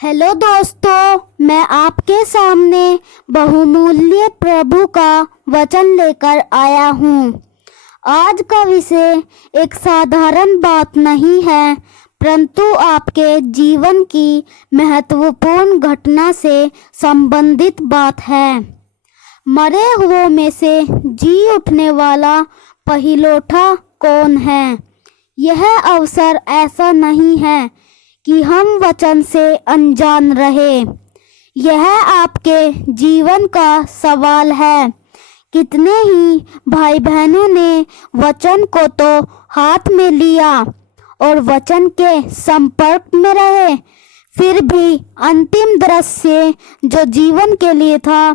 Hello दोस्तों, मैं आपके सामने बहुमूल्य प्रभु का वचन लेकर आया हूँ। आज का विषय एक साधारण बात नहीं है, परंतु आपके जीवन की महत्वपूर्ण घटना से संबंधित बात है। मरे हुओं में से जी उठने वाला पहिलौठा कौन है? यह अवसर ऐसा नहीं है कि हम वचन से अनजान रहे। यह आपके जीवन का सवाल है। कितने ही भाई बहनों ने वचन को तो हाथ में लिया और वचन के संपर्क में रहे, फिर भी अंतिम दृश्य जो जीवन के लिए था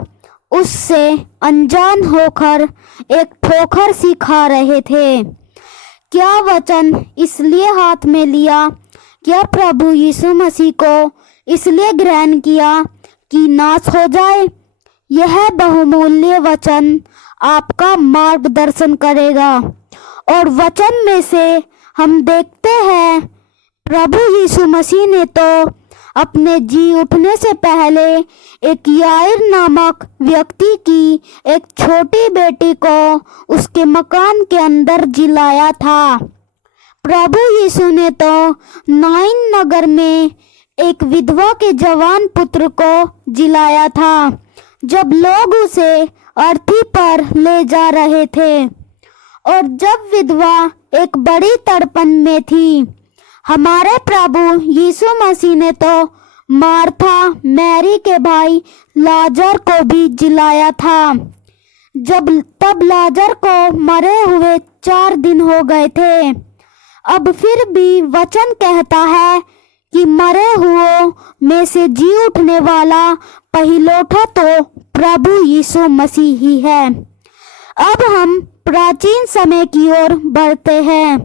उससे अनजान होकर एक ठोकर सी खा रहे थे। क्या वचन इसलिए हाथ में लिया? क्या प्रभु यीशु मसीह को इसलिए ग्रहण किया कि नाश हो जाए? यह बहुमूल्य वचन आपका मार्गदर्शन करेगा। और वचन में से हम देखते हैं प्रभु यीशु मसीह ने तो अपने जी उठने से पहले एक याईर नामक व्यक्ति की एक छोटी बेटी को उसके मकान के अंदर जिलाया था। प्रभु यीशु ने तो नाइन नगर में एक विधवा के जवान पुत्र को जिलाया था जब लोग उसे अर्थी पर ले जा रहे थे, और जब विधवा एक बड़ी तड़पन में थी। हमारे प्रभु यीशु मसीह ने तो मार्था मैरी के भाई लाजर को भी जिलाया था। तब लाजर को मरे हुए 4 दिन हो गए थे। अब फिर भी वचन कहता है कि मरे हुओं में से जी उठने वाला पहिलौठा तो प्रभु यीशु मसीह ही है। अब हम प्राचीन समय की ओर बढ़ते हैं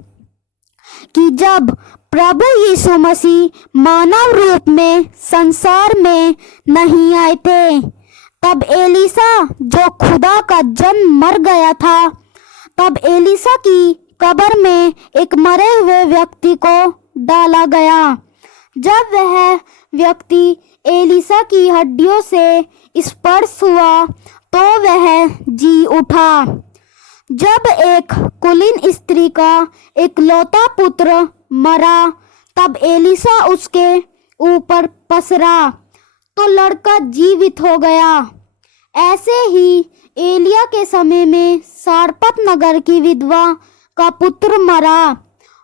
कि जब प्रभु यीशु मसीह मानव रूप में संसार में नहीं आए थे, तब एलीसा जो खुदा का जन मर गया था, तब एलीसा की कब्र में एक मरे हुए व्यक्ति को डाला गया। जब वह व्यक्ति एलीसा की हड्डियों से स्पर्श हुआ तो वह जी उठा। जब एक कुलीन स्त्री का इकलौता पुत्र मरा, तब एलीसा उसके ऊपर पसरा तो लड़का जीवित हो गया। ऐसे ही एलिया के समय में सारपत नगर की विधवा का पुत्र मरा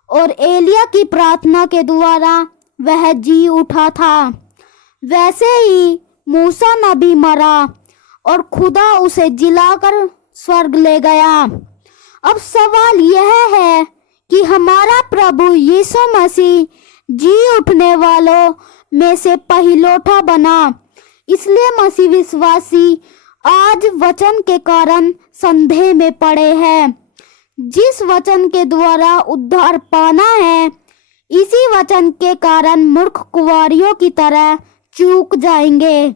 और एलिया की प्रार्थना के द्वारा वह जी उठा था। वैसे ही मूसा नबी मरा और खुदा उसे जिलाकर स्वर्ग ले गया। अब सवाल यह है कि हमारा प्रभु यीशु मसीह जी उठने वालों में से पहिलौठा बना, इसलिए मसीह विश्वासी आज वचन के कारण संदेह में पड़े हैं। जिस वचन के द्वारा उद्धार पाना है, इसी वचन के कारण मूर्ख कुंवारियों की तरह चूक जाएंगे।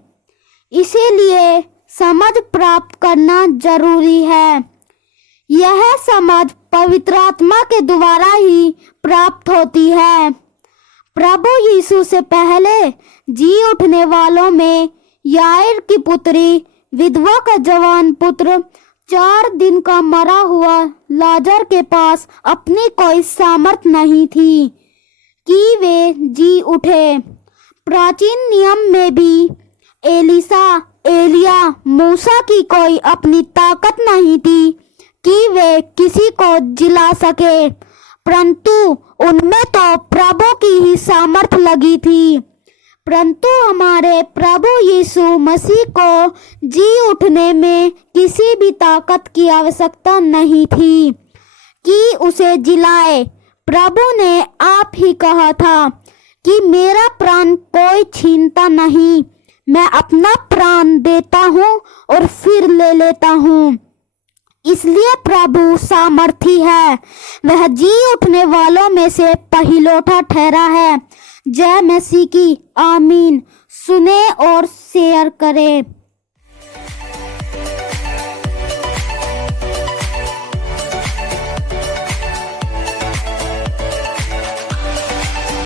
इसीलिए समझ प्राप्त करना जरूरी है। यह समझ पवित्र आत्मा के द्वारा ही प्राप्त होती है। प्रभु यीशु से पहले जी उठने वालों में याईर की पुत्री विधवा का जवान पुत्र 4 दिन का मरा हुआ लाजर के पास अपनी कोई सामर्थ नहीं थी कि वे जी उठे। प्राचीन नियम में भी एलीसा, एलिया, मूसा की कोई अपनी ताकत नहीं थी कि वे किसी को जिला सके, परंतु उनमें तो प्रभु की ही सामर्थ लगी थी। परंतु हमारे प्रभु यीशु मसीह को जी उठने में किसी भी ताकत की आवश्यकता नहीं थी कि उसे जिलाए। प्रभु ने आप ही कहा था कि मेरा प्राण कोई छीनता नहीं, मैं अपना प्राण देता हूँ और फिर ले लेता हूँ। इसलिए प्रभु सामर्थी है, वह जी उठने वालों में से पहिलौठा ठहरा है। जय मसीह की आमीन। सुने और शेयर करें।